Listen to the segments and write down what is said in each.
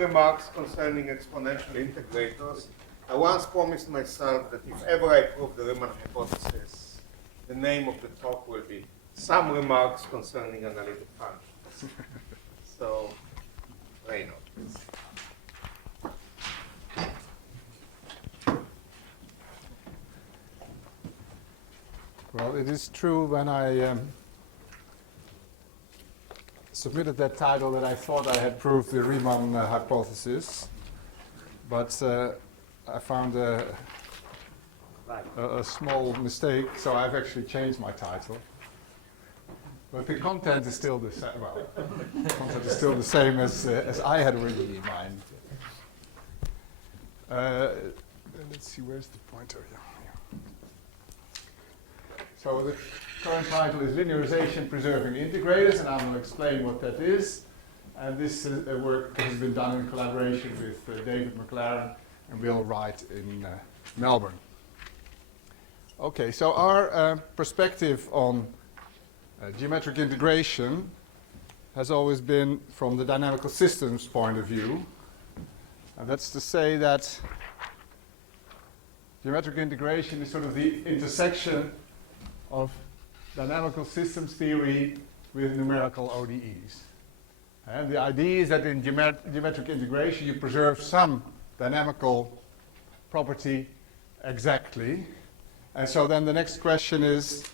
Remarks concerning exponential integrators. I once promised myself that if ever I prove the Riemann hypothesis, the name of the talk will be Some Remarks Concerning Analytic Functions. So, Reinout. Well, it is true when I submitted that title that I thought I had proved the Riemann hypothesis, but I found a small mistake, so I've actually changed my title. But the content is still the same. Well, the content is still the same as I had originally in mind. Let's see, where's the pointer? Yeah. So the current title is Linearization Preserving Integrators, and I'm going to explain what that is. And this work has been done in collaboration with David McLaren and Will Wright in Melbourne. Okay, so our perspective on geometric integration has always been from the dynamical systems point of view. And that's to say that geometric integration is sort of the intersection of dynamical systems theory with numerical ODEs. And the idea is that in geometric integration you preserve some dynamical property exactly. And so then the next question is,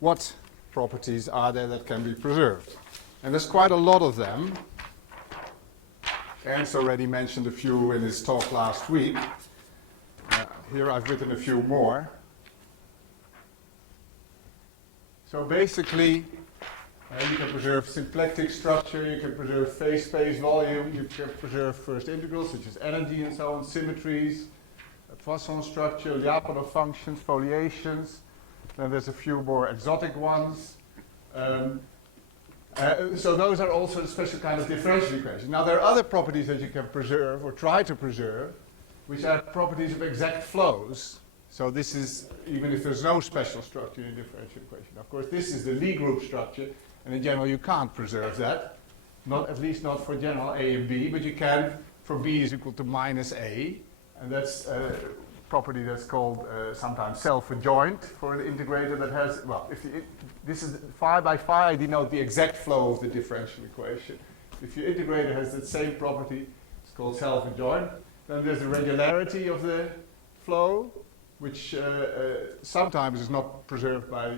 what properties are there that can be preserved? And there's quite a lot of them. Ernst already mentioned a few in his talk last week. Here I've written a few more. So basically, you can preserve symplectic structure, you can preserve phase space volume, you can preserve first integrals such as energy and so on, symmetries, Poisson structure, Lyapunov functions, foliations. Then there's a few more exotic ones. So those are also a special kind of differential equation. Now there are other properties that you can preserve or try to preserve, which are properties of exact flows. So this is, even if there's no special structure in a differential equation. Of course, this is the Lie group structure, and in general you can't preserve that, at least not for general A and B, but you can for B is equal to minus A, and that's a property that's called sometimes self-adjoint for an integrator that has, well, this is phi by phi, I denote the exact flow of the differential equation. If your integrator has that same property, it's called self-adjoint. Then there's the regularity of the flow, which sometimes is not preserved by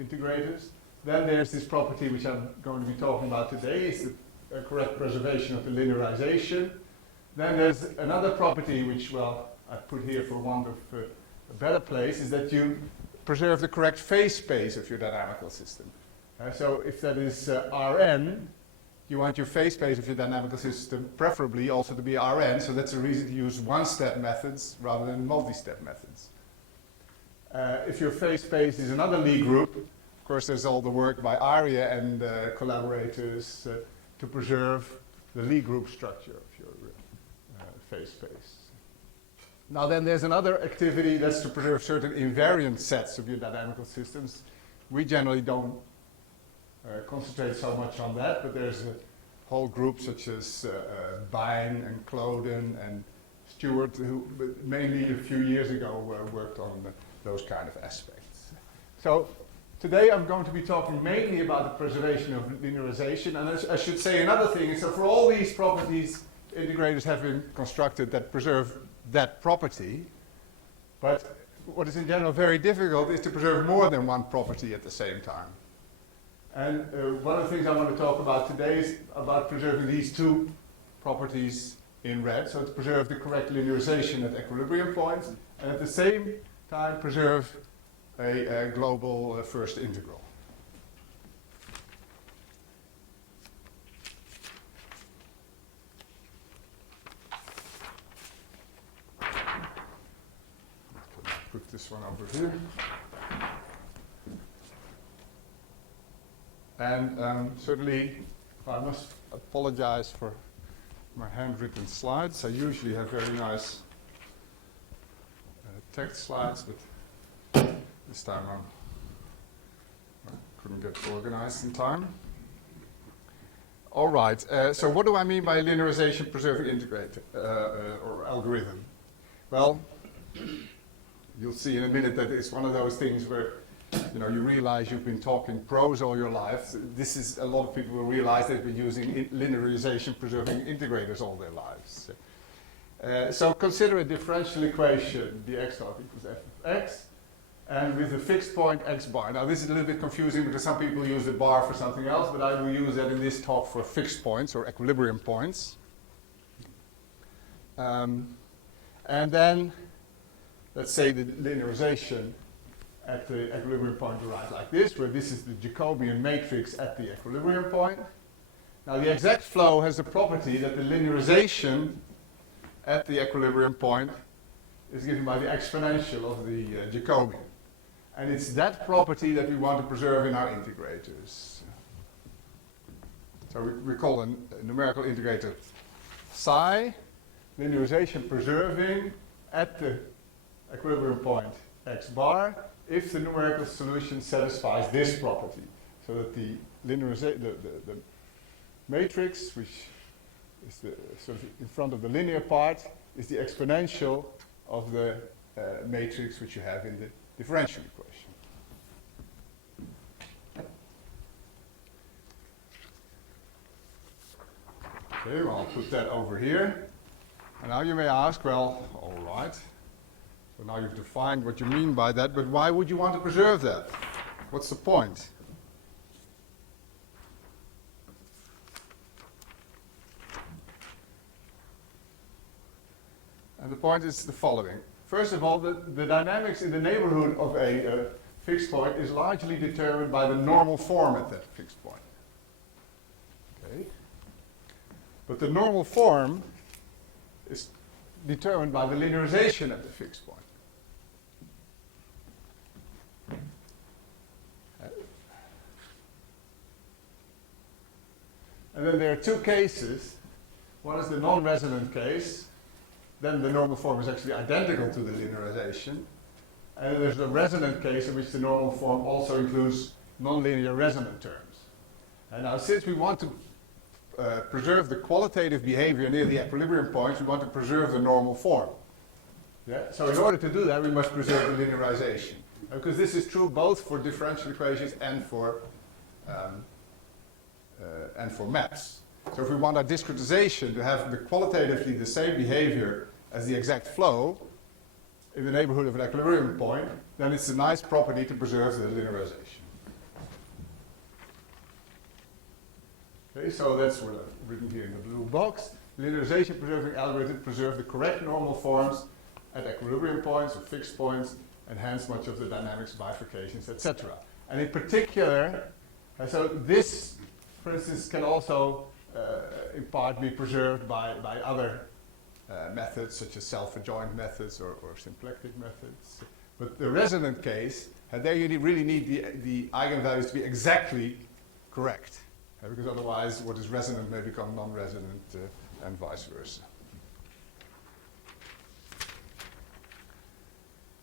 integrators. Then there's this property which I'm going to be talking about today, is the correct preservation of the linearization. Then there's another property which, well, I put here for want of a better place, is that you preserve the correct phase space of your dynamical system. So if that is Rn, you want your phase space of your dynamical system preferably also to be Rn, so that's a reason to use one-step methods rather than multi-step methods. If your phase space is another Lie group, of course there's all the work by Arya and collaborators to preserve the Lie group structure of your phase space. Now then there's another activity that's to preserve certain invariant sets of your dynamical systems. We generally don't concentrate so much on that, but there's a whole group such as Bein and Cloden and Stewart, who mainly a few years ago worked on those kind of aspects. So today I'm going to be talking mainly about the preservation of linearization, and I should say another thing is that for all these properties, integrators have been constructed that preserve that property, but what is in general very difficult is to preserve more than one property at the same time. And one of the things I want to talk about today is about preserving these two properties in red. So to preserve the correct linearization at equilibrium points, and at the same time preserve a global first integral. Put this one over here. And certainly, I must apologize for my handwritten slides. I usually have very nice text slides, but this time I couldn't get organized in time. All right, so what do I mean by linearization preserving integrator or algorithm? Well, you'll see in a minute that it's one of those things where you realize you've been talking prose all your life. This is, a lot of people will realize they've been using linearization preserving integrators all their lives. So consider a differential equation, dx dot equals f of x, and with a fixed point x bar. Now this is a little bit confusing because some people use the bar for something else, but I will use that in this talk for fixed points or equilibrium points. And then, let's say the linearization at the equilibrium point arrives like this, where this is the Jacobian matrix at the equilibrium point. Now the exact flow has the property that the linearization at the equilibrium point is given by the exponential of the Jacobian. And it's that property that we want to preserve in our integrators. So we call a numerical integrator psi, linearization preserving at the equilibrium point x bar, if the numerical solution satisfies this property. So that the matrix, which is the, sort of in front of the linear part, is the exponential of the matrix which you have in the differential equation. Okay, well, I'll put that over here. And now you may ask, well, all right. So now you've defined what you mean by that, but why would you want to preserve that? What's the point? And the point is the following. First of all, the dynamics in the neighborhood of a fixed point is largely determined by the normal form at that fixed point. Okay? But the normal form is determined by the linearization at the fixed point. And then there are two cases. One is the non-resonant case. Then the normal form is actually identical to the linearization. And then there's the resonant case in which the normal form also includes nonlinear resonant terms. And now since we want to preserve the qualitative behavior near the equilibrium points, we want to preserve the normal form. Yeah? So in order to do that, we must preserve the linearization. Because this is true both for differential equations and for maps. So if we want our discretization to have qualitatively the same behavior as the exact flow in the neighborhood of an equilibrium point, then it's a nice property to preserve the linearization. Okay, so that's what I've written here in the blue box. Linearization preserving algorithm preserve the correct normal forms at equilibrium points or fixed points, and hence much of the dynamics bifurcations, etc. And in particular, so this, for instance, can also in part be preserved by other methods such as self-adjoint methods or symplectic methods. But the resonant case, there you really need the eigenvalues to be exactly correct. Because otherwise what is resonant may become non-resonant and vice versa.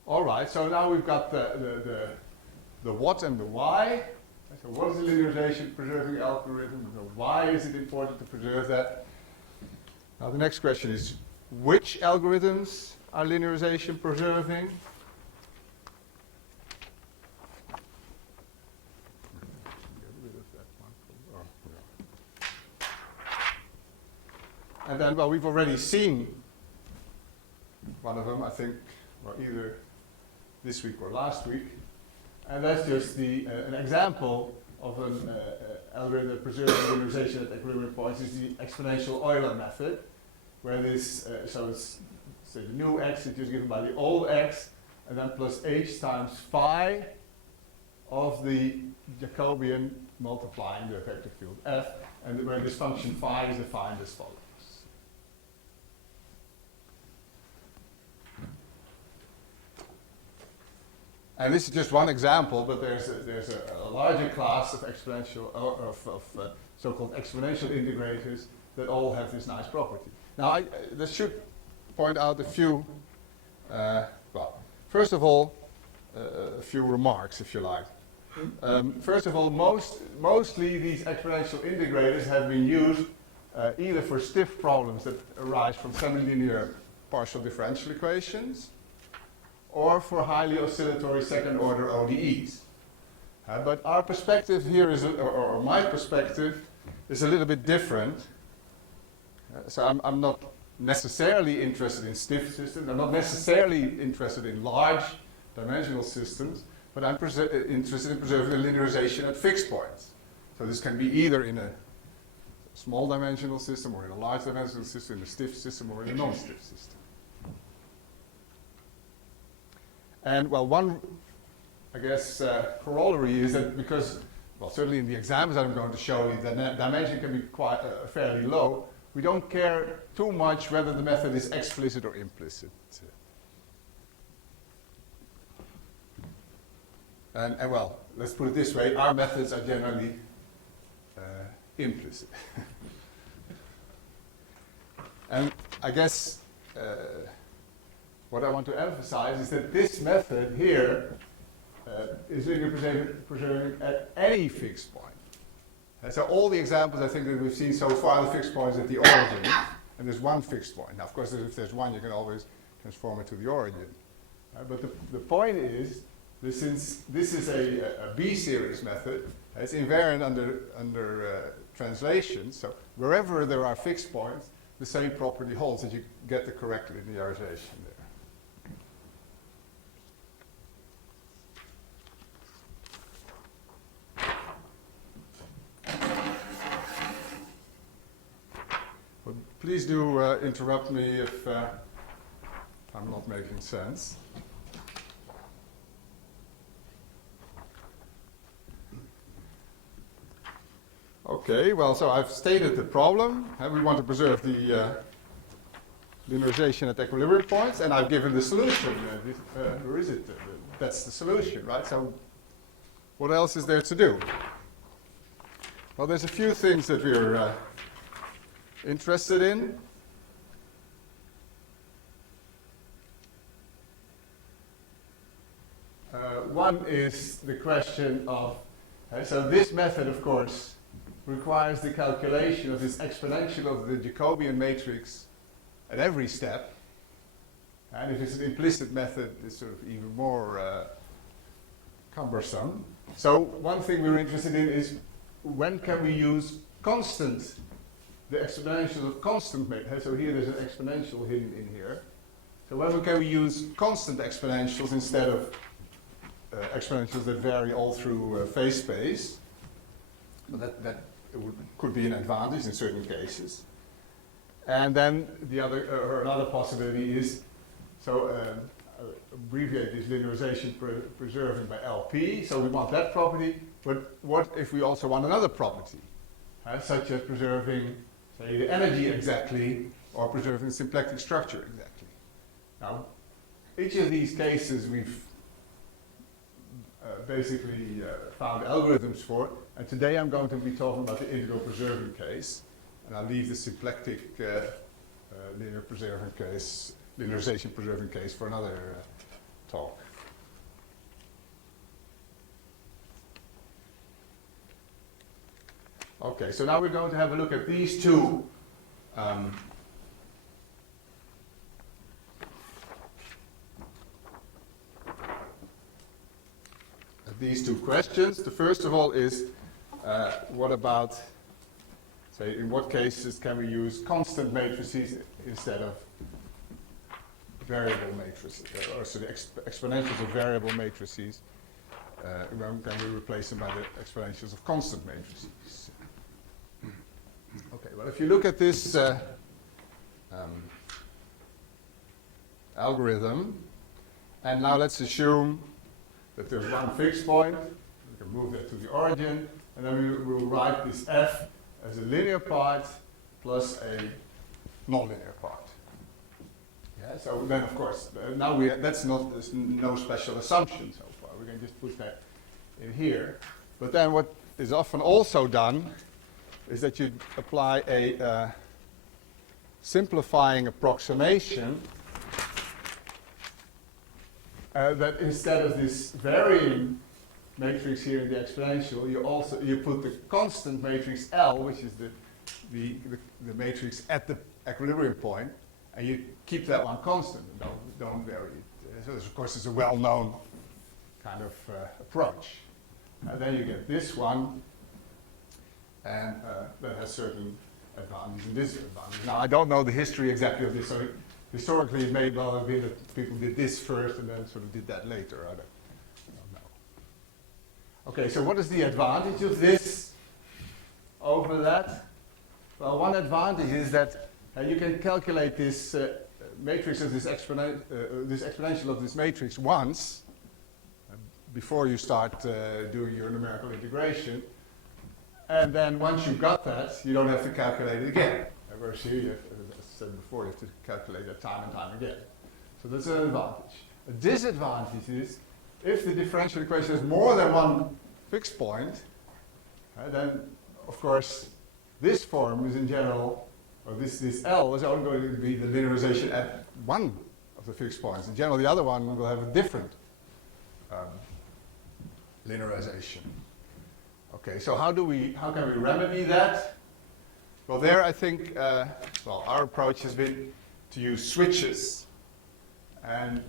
All right, so now we've got the what and the why. So what is the linearization preserving algorithm? Why is it important to preserve that? Now the next question is, which algorithms are linearization preserving? And then, well, we've already seen one of them, I think, or either this week or last week. And that's just an example of an algorithm that preserves linearization at equilibrium points is the exponential Euler method, where this, so it's the new x is just given by the old x, and then plus h times phi of the Jacobian multiplying the vector field f, and where this function phi is defined as follows. And this is just one example, but there's a larger class of exponential so-called exponential integrators that all have this nice property. Now, I should point out a few. Well, first of all, a few remarks, if you like. First of all, mostly these exponential integrators have been used either for stiff problems that arise from semi-linear partial differential equations, or for highly oscillatory second-order ODEs. But our perspective here is, or my perspective, is a little bit different. So I'm not necessarily interested in stiff systems. I'm not necessarily interested in large dimensional systems, but I'm interested in preserving the linearization at fixed points. So this can be either in a small dimensional system, or in a large dimensional system, in a stiff system, or in a non-stiff system. And well, one, I guess, corollary is that because, well, certainly in the examples I'm going to show you, the dimension can be quite fairly low. We don't care too much whether the method is explicit or implicit. And well, let's put it this way, our methods are generally implicit. And I guess what I want to emphasize is that this method here is linear preserving at any fixed point. So all the examples I think that we've seen so far, the fixed points at the origin, and there's one fixed point. Now, of course, if there's one, you can always transform it to the origin. But the point is that since this is a B-series method, it's invariant under translation. So wherever there are fixed points, the same property holds, that you get the correct linearization there. But please do interrupt me if I'm not making sense. Okay, well, so I've stated the problem. We want to preserve the linearization at equilibrium points, and I've given the solution. Where is it? That's the solution, right? So what else is there to do? Well, there's a few things that we're interested in. One is the question of, so this method, of course, requires the calculation of this exponential of the Jacobian matrix at every step. And if it's an implicit method, it's sort of even more cumbersome. So one thing we're interested in is when can we use constant, the exponential of constant matrix. So here there's an exponential hidden in here. So when can we use constant exponentials instead of exponentials that vary all through phase space? So that could be an advantage in certain cases. And then the other, or another possibility is, so abbreviate this linearization preserving by LP. So we want that property, but what if we also want another property, such as preserving, say, the energy exactly, or preserving the symplectic structure exactly? Now, each of these cases we've basically found algorithms for, and today I'm going to be talking about the integral preserving case, and I'll leave the symplectic linear preserving case, linearization preserving case for another talk. Okay, so now we're going to have a look at these two questions. The first of all is, what about, say, in what cases can we use constant matrices instead of variable matrices, or so the exponentials of variable matrices, when can we replace them by the exponentials of constant matrices? Okay, well, if you look at this algorithm, and now let's assume that there's one fixed point, we can move that to the origin, and then we will write this f as a linear part plus a nonlinear part. Yeah, so then of course, now there's no special assumption so far. We can just put that in here. But then what is often also done is that you apply a simplifying approximation that instead of this varying matrix here in the exponential, you put the constant matrix L, which is the matrix at the equilibrium point, and you keep that one constant. Don't vary it. So this, of course, is a well-known kind of approach. And then you get this one, and that has certain advantages and disadvantages. Now, I don't know the history exactly of this, so historically it may well have been that people did this first and then sort of did that later. I don't know. Okay, so what is the advantage of this over that? Well, one advantage is that you can calculate this matrix of this exponential of this matrix once before you start doing your numerical integration. And then once you've got that, you don't have to calculate it again. Whereas here, you have, as I said before, you have to calculate that time and time again. So that's an advantage. A disadvantage is if the differential equation has more than one fixed point, then, of course, this form is in general, or this L is only going to be the linearization at one of the fixed points. In general, the other one will have a different linearization. Okay, so how can we remedy that? Well, there I think, our approach has been to use switches. And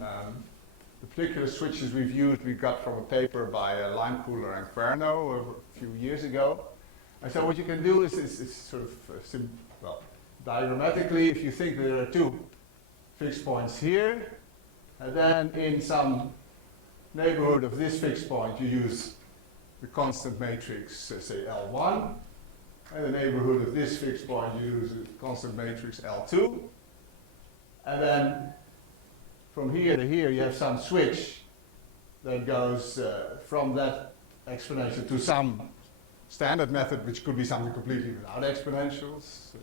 the particular switches we've used, we got from a paper by Limecooler and Ferno a few years ago. And so what you can do is sort of, diagrammatically, if you think that there are two fixed points here, and then in some neighborhood of this fixed point, you use the constant matrix, say L1, and the neighborhood of this fixed point, you use the constant matrix L2, and then from here to here, you have some switch that goes from that exponential to some standard method, which could be something completely without exponentials.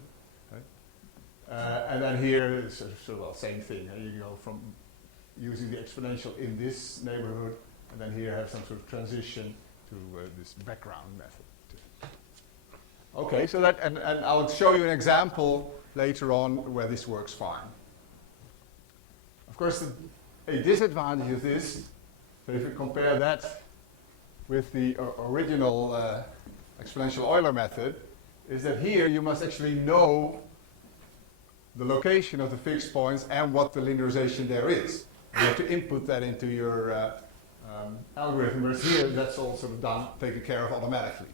And then here, it's sort of the same thing. You go from using the exponential in this neighborhood, and then here have some sort of transition to this background method. Okay, so that, and I'll show you an example later on where this works fine. Of course, a disadvantage of this, so if you compare that with the original exponential Euler method, is that here you must actually know the location of the fixed points and what the linearization there is. You have to input that into your algorithm, whereas here that's all sort of done, taken care of automatically.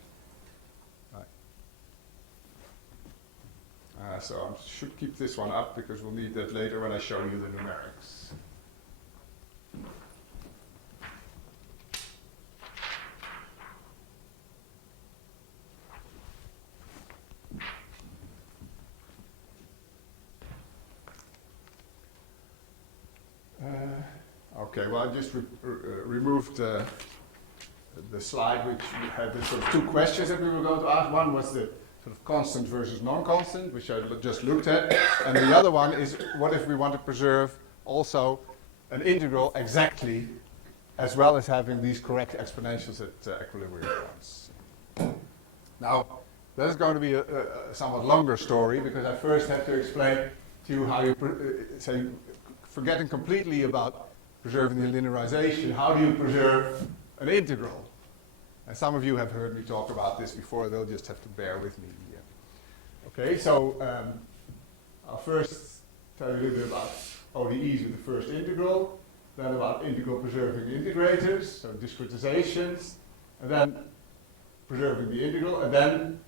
Right. So I should keep this one up because we'll need that later when I show you the numerics. Okay, well, I just removed the slide which had the sort of two questions that we were going to ask. One was the sort of constant versus non-constant, which I just looked at. And the other one is, what if we want to preserve also an integral exactly, as well as having these correct exponentials at equilibrium points. Now, that is going to be a somewhat longer story, because I first have to explain to you how you, say, forgetting completely about preserving the linearization, how do you preserve an integral? And some of you have heard me talk about this before, they'll just have to bear with me. Okay, so I'll first tell you a little bit about ODEs with the first integral, then about integral preserving integrators, so discretizations, and then preserving the integral, and then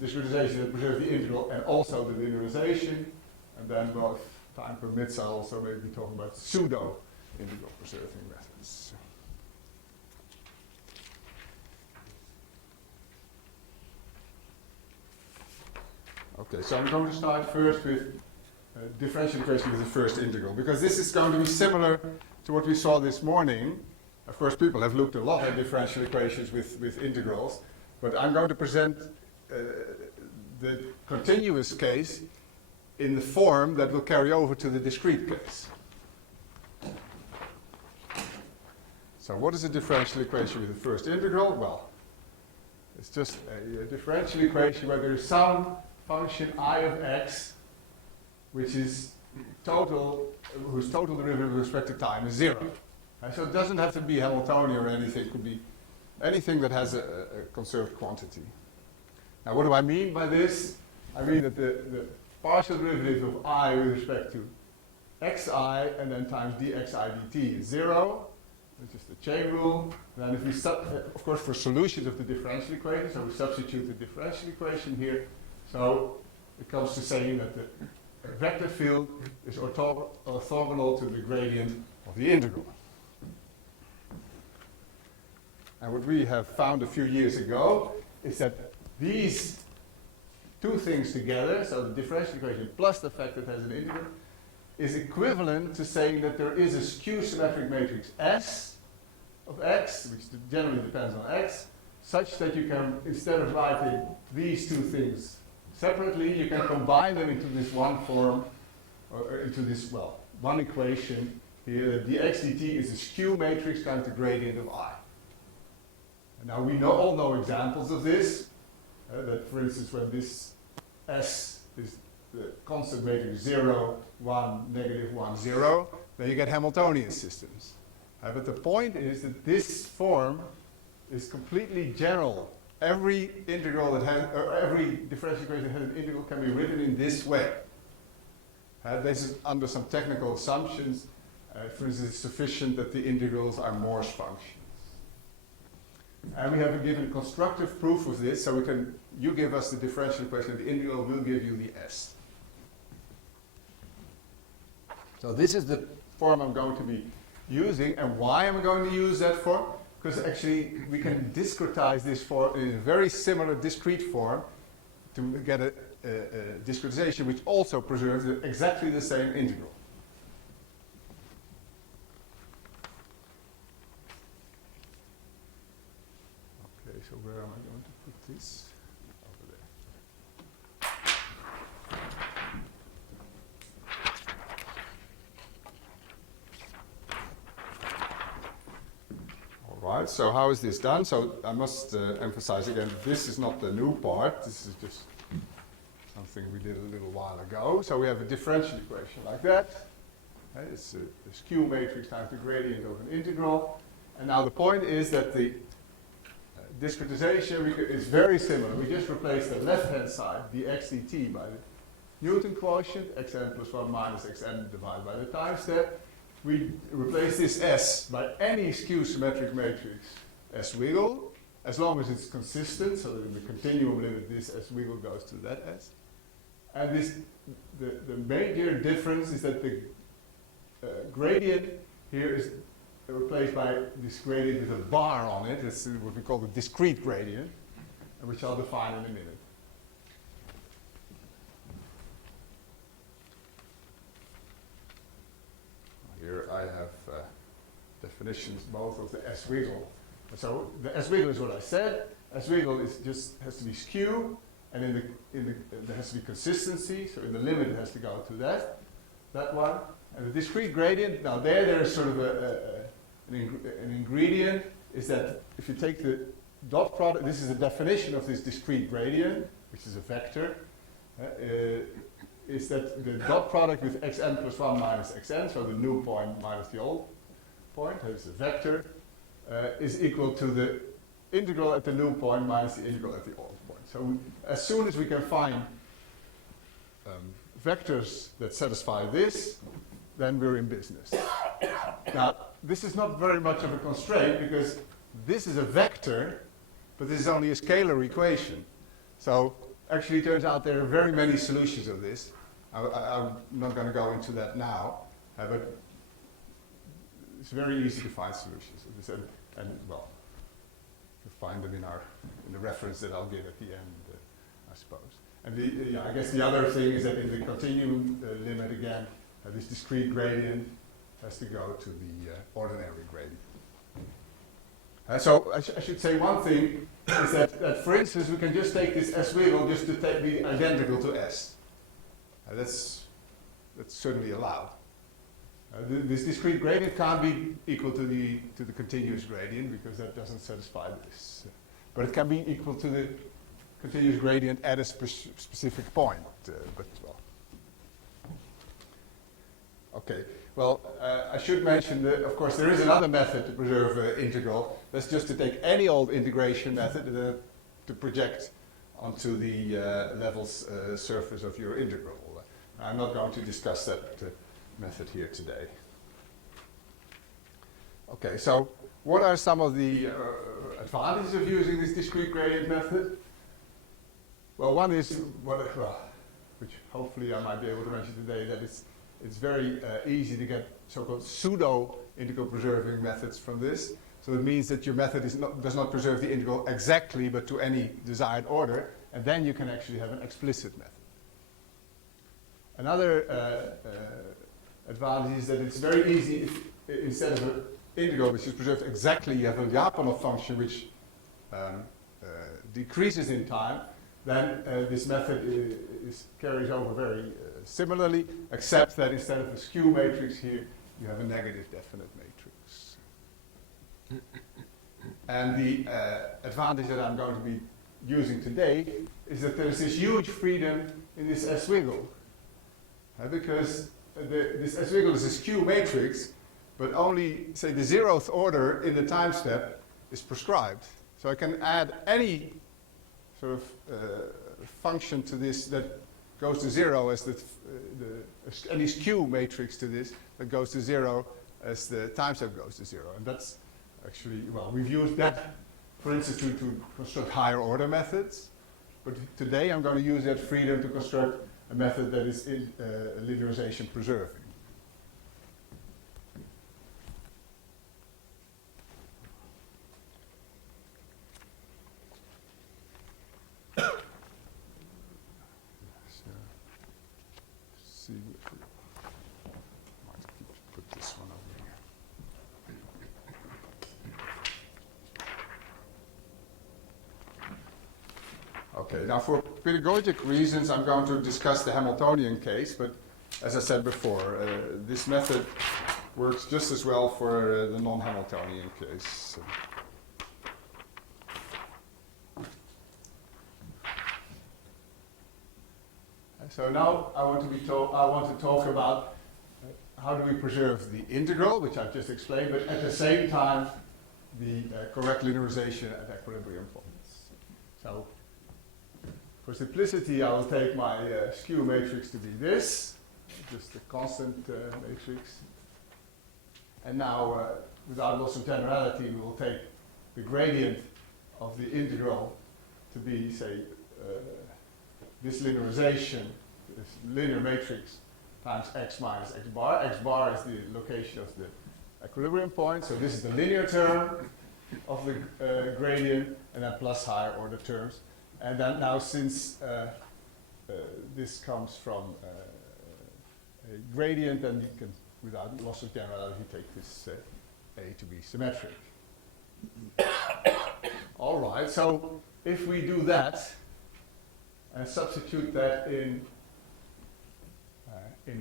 discretization that preserves the integral and also the linearization, and then, well, if time permits, I'll also maybe be talking about pseudo integral preserving methods. Okay, so I'm going to start first with differential equation with the first integral, because this is going to be similar to what we saw this morning. Of course, people have looked a lot at differential equations with integrals, but I'm going to present the continuous case in the form that will carry over to the discrete case. So what is a differential equation with the first integral? Well, it's just a differential equation where there is some function I of x, which is whose total derivative with respect to time is 0. So it doesn't have to be Hamiltonian or anything. It could be anything that has a conserved quantity. Now, what do I mean by this? I mean that the partial derivative of I with respect to xi and then times dxi dt is 0. It's just the chain rule. Then if we, of course, for solutions of the differential equation, so we substitute the differential equation here. So it comes to saying that the vector field is orthogonal to the gradient of the integral. And what we have found a few years ago is that these two things together, so the differential equation plus the fact that it has an integral, is equivalent to saying that there is a skew symmetric matrix S of x, which generally depends on x, such that you can, instead of writing these two things separately, you can combine them into this one form, or into this, well, one equation here. Dx dt is a skew matrix times the gradient of I. And now we all know examples of this. That, for instance, when this S is the constant matrix 0, 1, negative 1, 0, then you get Hamiltonian systems. But the point is that this form is completely general. Every integral that has, or every differential equation that has an integral can be written in this way. This is under some technical assumptions. For instance, it's sufficient that the integrals are Morse functions. And we have given constructive proof of this, so you give us the differential equation, the integral will give you the S. So this is the form I'm going to be using, and why am I going to use that form? Because actually we can discretize this form in a very similar discrete form to get a discretization which also preserves exactly the same integral. So where am I going to put this? Over there. All right, so how is this done? So I must emphasize again, this is not the new part. This is just something we did a little while ago. So we have a differential equation like that. It's a skew matrix times the gradient of an integral. And now the point is that the discretization is very similar. We just replace the left-hand side, dx dt, by the Newton quotient, xn plus 1 minus xn divided by the time step. We replace this S by any skew symmetric matrix S wiggle, as long as it's consistent, so that in the continuum limit this S wiggle goes to that S. And the major difference is that the gradient here is replaced by this gradient with a bar on it. It's what we call the discrete gradient, which I'll define in a minute. Here I have definitions both of the S wiggle. So the S wiggle is what I said. S wiggle has to be skew, and there has to be consistency. So in the limit it has to go to that one. And the discrete gradient. Now there is sort of an ingredient, is that if you take the dot product, this is a definition of this discrete gradient, which is a vector, is that the dot product with xn plus 1 minus xn, so the new point minus the old point, it's a vector, is equal to the integral at the new point minus the integral at the old point. So as soon as we can find vectors that satisfy this, then we're in business. Now, this is not very much of a constraint because this is a vector, but this is only a scalar equation. So actually it turns out there are very many solutions of this. I'm not going to go into that now, but it's very easy to find solutions of this. And well, you'll find them in the reference that I'll give at the end, I suppose. And I guess the other thing is that in the continuum limit again, this discrete gradient has to go to the ordinary gradient. So I should say one thing is that for instance we can just take this S wiggle just to be identical to S. That's certainly allowed. This discrete gradient can't be equal to the continuous gradient because that doesn't satisfy this. But it can be equal to the continuous gradient at a specific point. But well, okay. Well, I should mention that, of course, there is another method to preserve integral. That's just to take any old integration method to project onto the level surface of your integral. I'm not going to discuss that method here today. Okay, so what are some of the advantages of using this discrete gradient method? Well, one is, which hopefully I might be able to mention today, that it's very easy to get so-called pseudo integral preserving methods from this. So it means that your method does not preserve the integral exactly, but to any desired order, and then you can actually have an explicit method. Another advantage is that it's very easy if instead of an integral which is preserved exactly, you have a Lyapunov function which decreases in time, then this method carries over very similarly, except that instead of a skew matrix here, you have a negative definite matrix. And the advantage that I'm going to be using today is that there's this huge freedom in this S-wiggle. Because this S-wiggle is a skew matrix, but only, say, the 0th order in the time step is prescribed. So I can add any sort of function to this that goes to 0 as any skew matrix to this that goes to 0 as the time step goes to 0. And that's actually, well, we've used that, for instance, to construct higher order methods. But today I'm going to use that freedom to construct a method that is linearization preserving. See if we might put this one over here. Okay, now for pedagogic reasons, I'm going to discuss the Hamiltonian case, but as I said before, this method works just as well for the non-Hamiltonian case. So now I want to talk about how do we preserve the integral, which I've just explained, but at the same time the correct linearization at equilibrium points. So for simplicity, I will take my skew matrix to be this, just a constant matrix. And now, without loss of generality, we will take the gradient of the integral to be, say, this linearization, this linear matrix times x minus x bar. X bar is the location of the equilibrium point. So this is the linear term of the gradient, and then plus higher order terms. And then now, since this comes from a gradient, then you can, without loss of generality, take this A to be symmetric. All right, so if we do that and substitute that in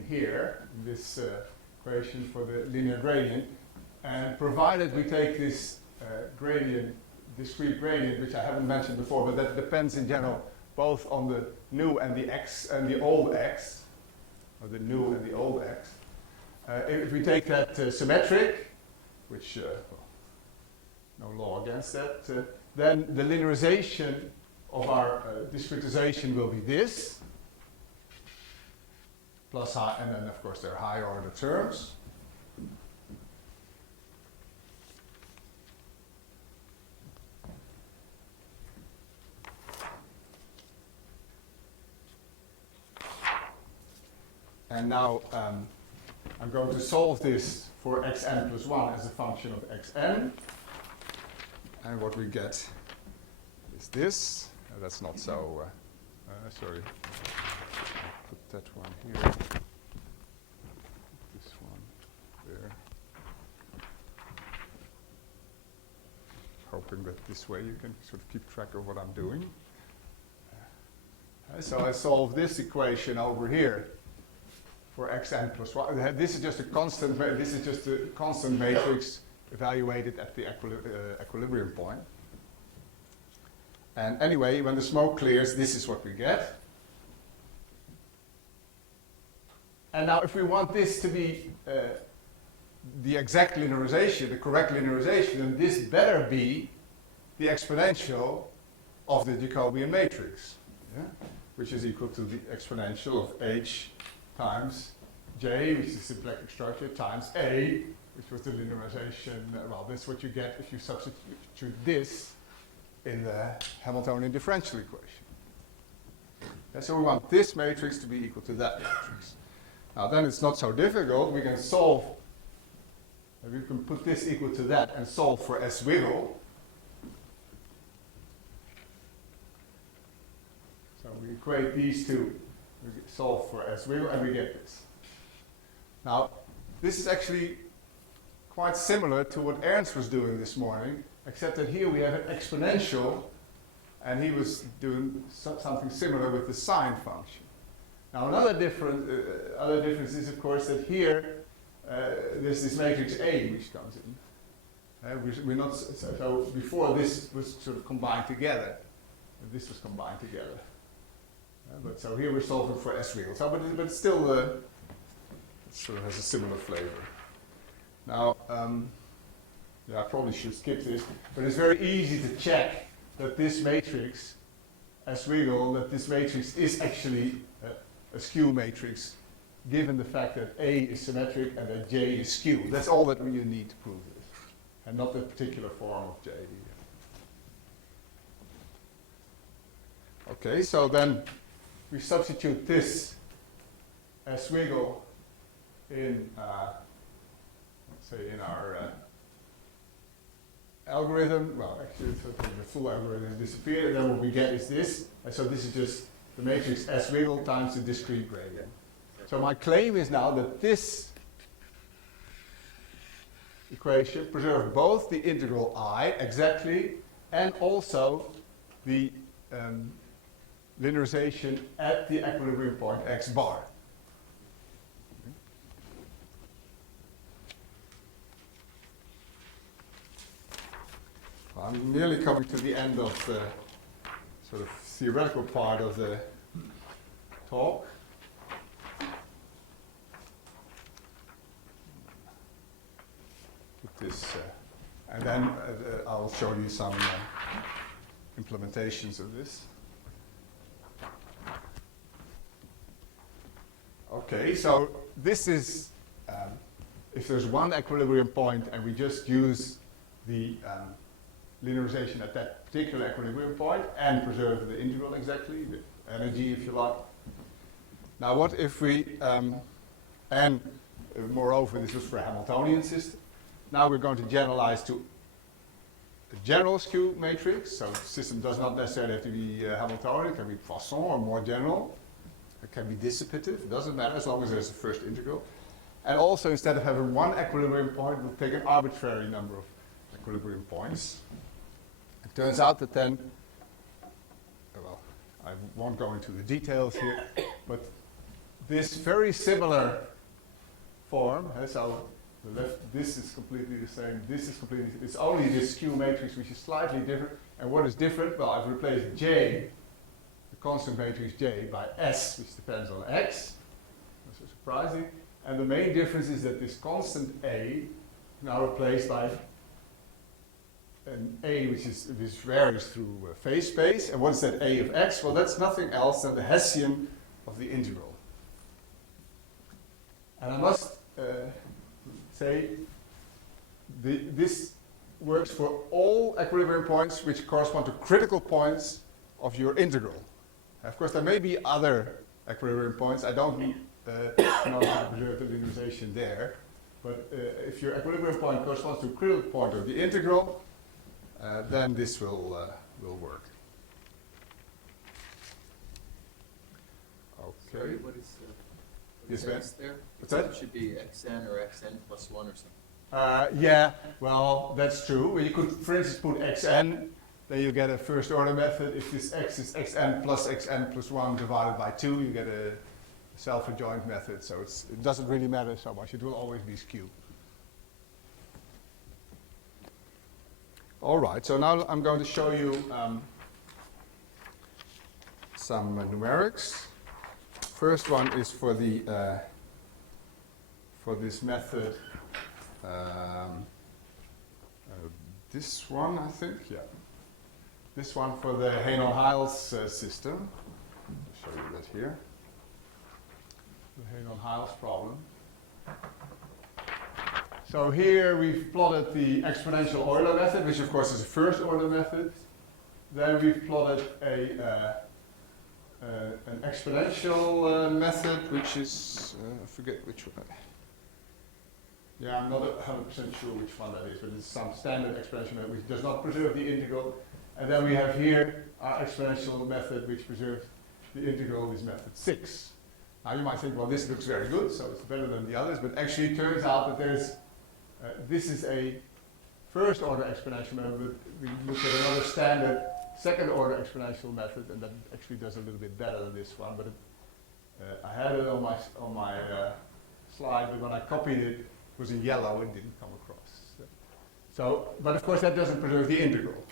here, in this equation for the linear gradient, and provided we take this gradient, discrete gradient, which I haven't mentioned before, but that depends in general both on the new and the x and the old x, or the new and the old x. If we take that symmetric, which no law against that, then the linearization of our discretization will be this, plus high, and then of course there are higher order terms. And now I'm going to solve this for xn plus 1 as a function of xn. And what we get is this. That's not so, sorry. Put that one here. This one there. Hoping that this way you can sort of keep track of what I'm doing. So I solve this equation over here for xn plus 1. This is just a constant. This is just a constant matrix evaluated at the equilibrium point. And anyway, when the smoke clears, this is what we get. And now, if we want this to be the exact linearization, the correct linearization, then this better be the exponential of the Jacobian matrix, yeah? Which is equal to the exponential of h times j, which is the symplectic structure, times a, which was the linearization. Well, that's what you get if you substitute this in the Hamiltonian differential equation. And so we want this matrix to be equal to that matrix. Now then it's not so difficult. We can solve, we can put this equal to that and solve for S wiggle. So we equate these two, we solve for S wiggle, and we get this. Now, this is actually quite similar to what Ernst was doing this morning, except that here we have an exponential, and he was doing something similar with the sine function. Now, another difference is, of course, that here there's this matrix A which comes in. We're not so before this was sort of combined together. This was combined together. But so here we're solving for S wiggle. So, but it's still it sort of has a similar flavor. Now, yeah, I probably should skip this, but it's very easy to check that this matrix, S wiggle, that this matrix is actually a skew matrix, given the fact that A is symmetric and that J is skew. That's all that you need to prove this, and not the particular form of J. Okay, so then we substitute this S wiggle in, let's say, in our algorithm. Well, actually, the full algorithm disappeared, and then what we get is this. And so this is just the matrix S wiggle times the discrete gradient. So my claim is now that this equation preserves both the integral I exactly and also the linearization at the equilibrium point x bar. I'm nearly coming to the end of the sort of theoretical part of the talk. Put this, and then I'll show you some implementations of this. Okay, so this is, if there's one equilibrium point and we just use the linearization at that particular equilibrium point and preserve the integral exactly, the energy if you like. Now what if we, and moreover this was for a Hamiltonian system, now we're going to generalize to a general skew matrix, so the system does not necessarily have to be Hamiltonian, it can be Poisson or more general. It can be dissipative, it doesn't matter as long as there's a first integral. And also instead of having one equilibrium point, we'll take an arbitrary number of equilibrium points. It turns out that then, well, I won't go into the details here, but this very similar form, so the left, this is completely the same, this is completely, it's only this skew matrix which is slightly different. And what is different? Well, I've replaced J, the constant matrix J, by S, which depends on X. That's so surprising. And the main difference is that this constant A now replaced by an A which varies through phase space. And what is that A of X? Well, that's nothing else than the Hessian of the integral. And I must say this works for all equilibrium points which correspond to critical points of your integral. Of course, there may be other equilibrium points. I don't know how to preserve the linearization there. But if your equilibrium point corresponds to a critical point of the integral, then this will work. Okay. Sorry, what is Yes, Ben? X there? What's that? It should be xn or xn plus 1 or something. Yeah, well, that's true. You could, for instance, put xn, then you get a first order method. If this x is xn plus 1 divided by 2, you get a self-adjoint method. So it doesn't really matter so much. It will always be skew. All right, so now I'm going to show you some numerics. First one is for the for this method This one, I think, yeah. This one for the Reinout system. I'll show you that here. The Reinout problem. So here we've plotted the exponential Euler method, which of course is a first order method. Then we've plotted an exponential method, which is, I forget which one. Yeah, I'm not 100% sure which one that is, but it's some standard exponential method which does not preserve the integral. And then we have here our exponential method which preserves the integral, is method 6. Now you might think, well, this looks very good, so it's better than the others, but actually it turns out that there's, this is a first order exponential method, but we look at another standard second order exponential method, and that actually does a little bit better than this one, but I had it on my slide, but when I copied it, it was in yellow and didn't come across. So, but of course that doesn't preserve the integral.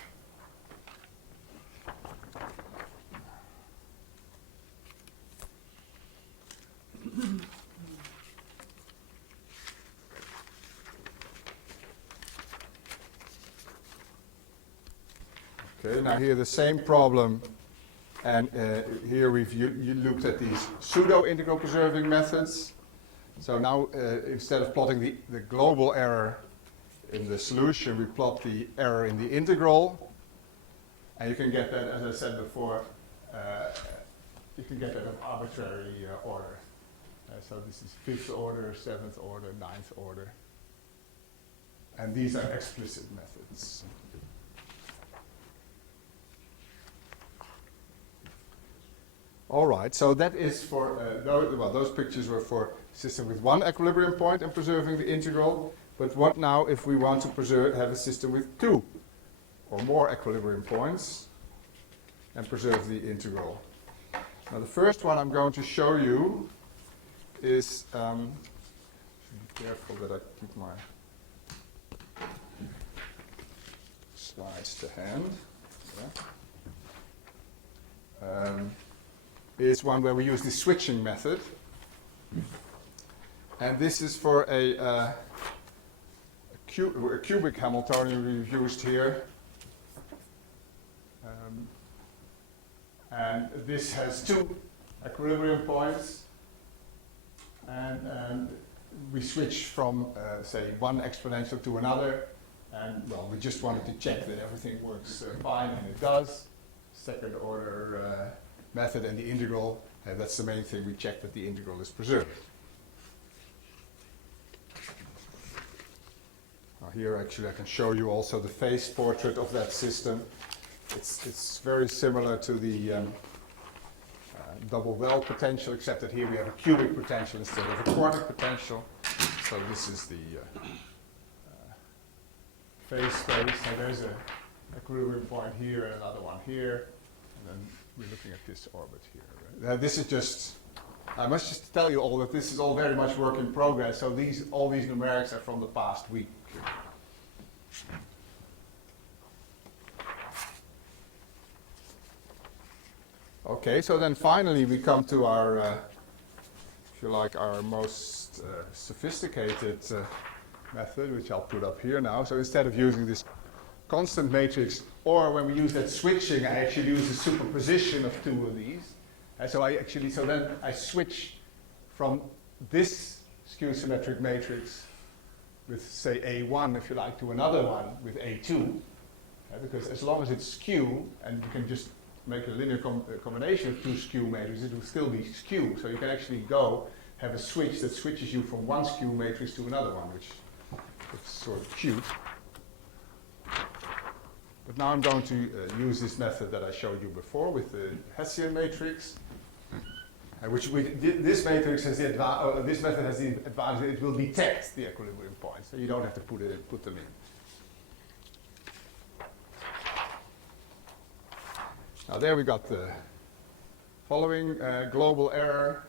Okay, now here the same problem, and here we've looked at these pseudo-integral preserving methods. So now instead of plotting the global error in the solution, we plot the error in the integral, and you can get that, as I said before, you can get that of arbitrary order. So this is 5th order, 7th order, 9th order, and these are explicit methods. All right, so that is for, those pictures were for a system with one equilibrium point and preserving the integral. But what now if we want to have a system with 2 or more equilibrium points and preserve the integral? Now the first one I'm going to show you is, be careful that I keep my slides to hand. Yeah. Is one where we use the switching method. And this is for a cubic Hamiltonian we've used here. And this has 2 equilibrium points. And we switch from, say, one exponential to another. And, well, we just wanted to check that everything works fine, and it does. Second order method and the integral, that's the main thing, we check that the integral is preserved. Now here actually I can show you also the phase portrait of that system. It's very similar to the double well potential, except that here we have a cubic potential instead of a quartic potential. So this is the phase space, so there's an equilibrium point here and another one here, and then we're looking at this orbit here. Right? This is just, I must just tell you all that this is all very much work in progress, so all these numerics are from the past week. Okay, so then finally we come to our, if you like, our most sophisticated method, which I'll put up here now. So instead of using this constant matrix, or when we use that switching, I actually use a superposition of 2 of these. And so then I switch from this skew symmetric matrix with, say, A1, if you like, to another one with A2. Because as long as it's skew, and you can just make a linear combination of 2 skew matrices, it will still be skew. So you can actually have a switch that switches you from one skew matrix to another one, which is sort of cute. But now I'm going to use this method that I showed you before with the Hessian matrix, this matrix has the this method has the advantage that it will detect the equilibrium points, so you don't have to put them in. Now there we got the following global error,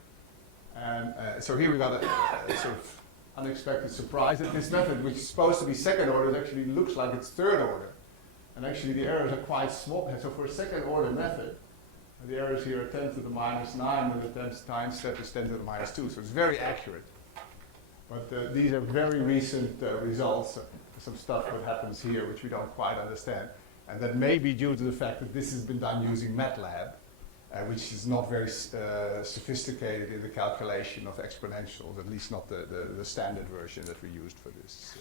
and so here we got a sort of unexpected surprise that this method, which is supposed to be second order, actually looks like it's third order. And actually the errors are quite small. So for a second order method, the errors here are 10 to the minus 9, and the time step is 10 to the minus 2. So it's very accurate. But these are very recent results, some stuff that happens here which we don't quite understand. And that may be due to the fact that this has been done using MATLAB, which is not very sophisticated in the calculation of exponentials, at least not the standard version that we used for this.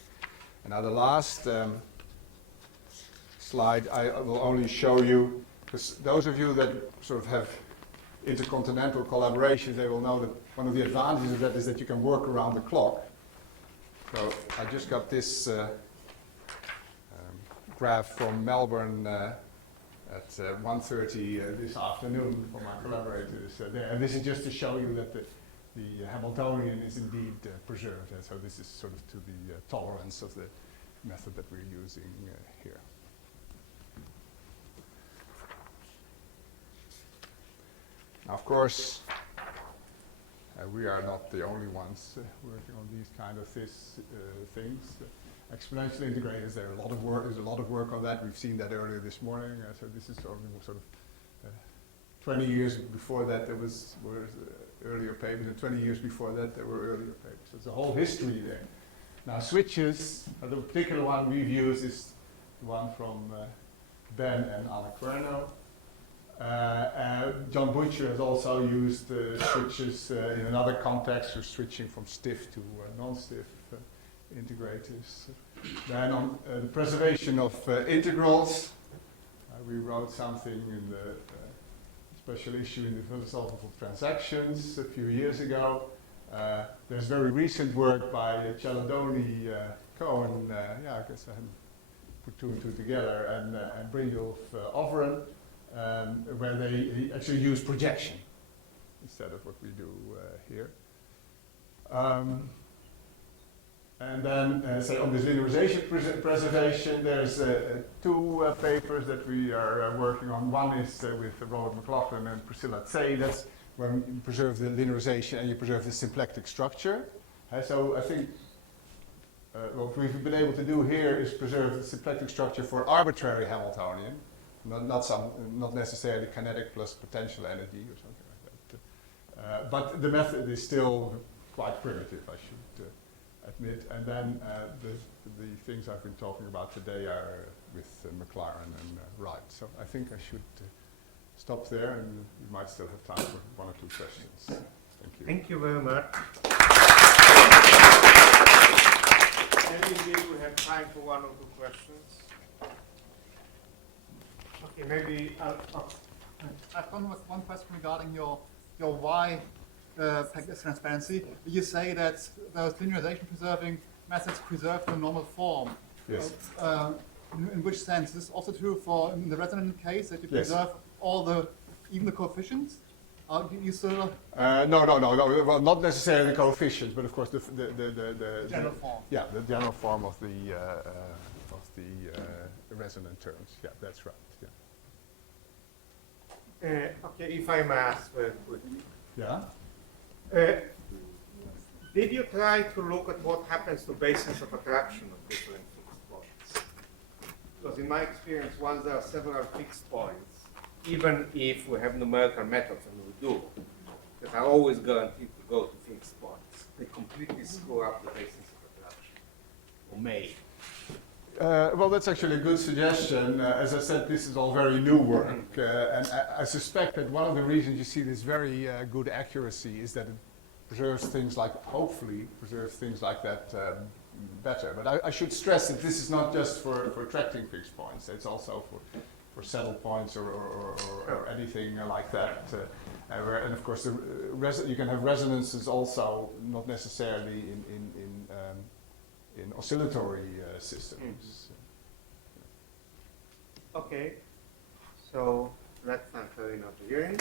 And now the last slide I will only show you, because those of you that sort of have intercontinental collaborations, they will know that one of the advantages of that is that you can work around the clock. So I just got this graph from Melbourne at 1:30 this afternoon for my collaborators there. And this is just to show you that the Hamiltonian is indeed preserved. And so this is sort of to the tolerance of the method that we're using here. Now, of course, we are not the only ones working on these kind of things. Exponential integrators, there's a lot of work on that. We've seen that earlier this morning. So this is sort of 20 years before that there were earlier papers, and 20 years before that there were earlier papers. There's a whole history there. Now switches, the particular one we've used is the one from Ben and Anna Querno. John Butcher has also used switches in another context for switching from stiff to non-stiff integrators. Then on the preservation of integrals, we wrote something in the special issue in the philosophical transactions a few years ago. There's very recent work by Celadoni, Cohen, I guess I haven't put two and two together, and Brynjolf Overen, where they actually use projection instead of what we do here. And then, say on this linearization preservation, there's two papers that we are working on. One is with Robert McLaughlin and Priscilla Tsay. That's when you preserve the linearization and you preserve the symplectic structure. So I think what we've been able to do here is preserve the symplectic structure for arbitrary Hamiltonian, not necessarily kinetic plus potential energy or something like that. But the method is still quite primitive, I should admit. And then the things I've been talking about today are with McLaren and Wright. So I think I should stop there, and we might still have time for one or two questions. Thank you. Thank you very much. And indeed we have time for one or two questions. Okay, maybe I've gone with one question regarding your Y package transparency. You say that those linearization preserving methods preserve the normal form. Yes. In which sense? Is this also true for in the resonant case that you preserve even the coefficients? You still No. Well, not necessarily the coefficients, but of course the general form. Yeah, the general form of the resonant terms. Yeah, that's right. Yeah. okay, if I may ask very quickly. Yeah. Did you try to look at what happens to bases of attraction of different fixed points? Because in my experience, once there are several fixed points, even if we have numerical methods, and we do, that are always guaranteed to go to fixed points, they completely screw up the basis of attraction, or may. Well, that's actually a good suggestion. As I said, this is all very new work, and I suspect that one of the reasons you see this very good accuracy is that it preserves things like, hopefully, preserves things like that better. But I should stress that this is not just for attracting fixed points. It's also for settle points or anything like that. And of course, you can have resonances also, not necessarily in oscillatory systems. Okay, so let's thank Reinout again.